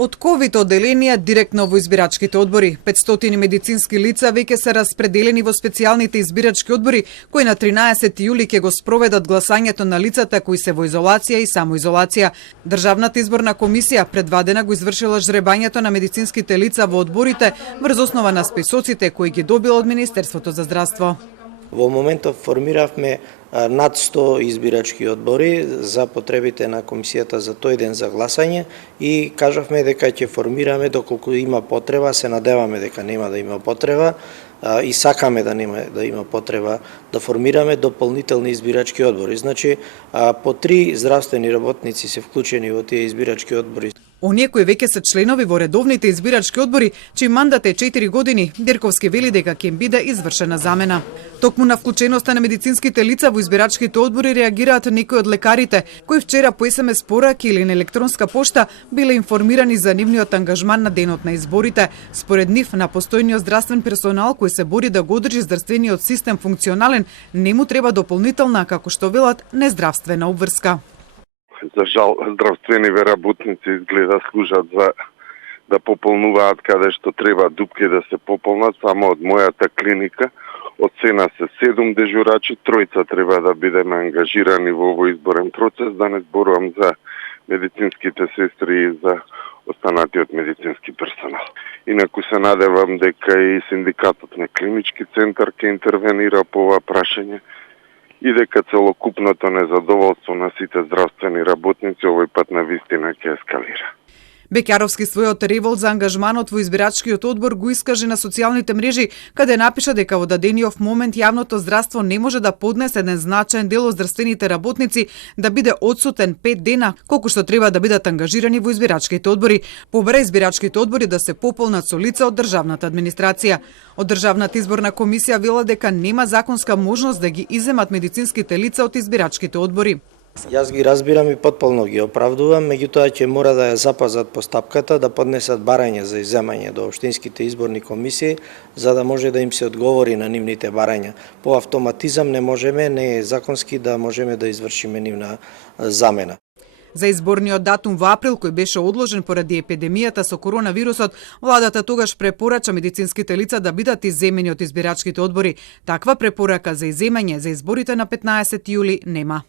Од ковид одделенија директно во избирачките одбори. 500 медицински лица веќе се распределени во специјалните избирачки одбори, кои на 13 јули ќе го спроведат гласањето на лицата кои се во изолација и самоизолација. Државната изборна комисија предвадена го извршила жребањето на медицинските лица во одборите врз основа на списоците кои ги добила од Министерството за здравство. Во моментов формиравме над 100 избирачки одбори за потребите на комисијата за тој ден за гласање и кажавме дека ќе формираме доколку има потреба, се надеваме дека нема да има потреба и сакаме да нема да има потреба да формираме дополнителни избирачки одбори. Значи, по 3 здравствени работници се вклучени во тие избирачки одбори. Оние кои веќе се членови во редовните избирачки одбори, чиј мандат е 4 години, Дирковски вели дека ќе им биде извршена замена. Токму на вклученоста на медицинските лица во избирачките одбори реагираат некои од лекарите, кои вчера по СМС пораки или на електронска пошта биле информирани за нивниот ангажман на денот на изборите. Според нив, на постојниот здравствен персонал кој се бори да го одржи здравствениот систем функционален, не му треба дополнителна, како што велат, нездравствена обврска. За жал, здравствениве работници изгледа служат за да пополнуваат каде што треба дупки да се пополнат. Само од мојата клиника од сена се 7 дежурачи, 3 треба да бидеме ангажирани во овој изборен процес, да не зборувам за медицинските сестри и за останатиот медицински персонал. Инаку се надевам дека и синдикатот на клинички центар ќе интервенира по ова прашање и дека целокупното незадоволство на сите здравствени работници овој пат на вистина ќе ескалира. Бекјаровски својот револ за ангажманот во избирачкиот одбор го искаже на социјалните мрежи, каде напиша дека во дадениот момент јавното здравство не може да поднесе еден значаен дел од здравствените работници да биде одсутен 5 дена, колку што треба да бидат ангажирани во избирачките одбори. Побара избирачките одбори да се пополнат со лица од државната администрација. Од Државната изборна комисија вела дека нема законска можност да ги иземат медицинските лица од избирачките одбори. Јас ги разбирам и потполно ги оправдувам, меѓутоа ќе мора да ја запазат постапката, да поднесат барање за изземање до општинските изборни комисии, за да може да им се одговори на нивните барања. По автоматизам не можеме, не е законски да можеме да извршиме нивна замена. За изборниот датум во април, кој беше одложен поради епидемијата со коронавирусот, владата тогаш препорача медицинските лица да бидат изземени од избирачките одбори. Таква препорака за изземање за изборите на 15 јули нема.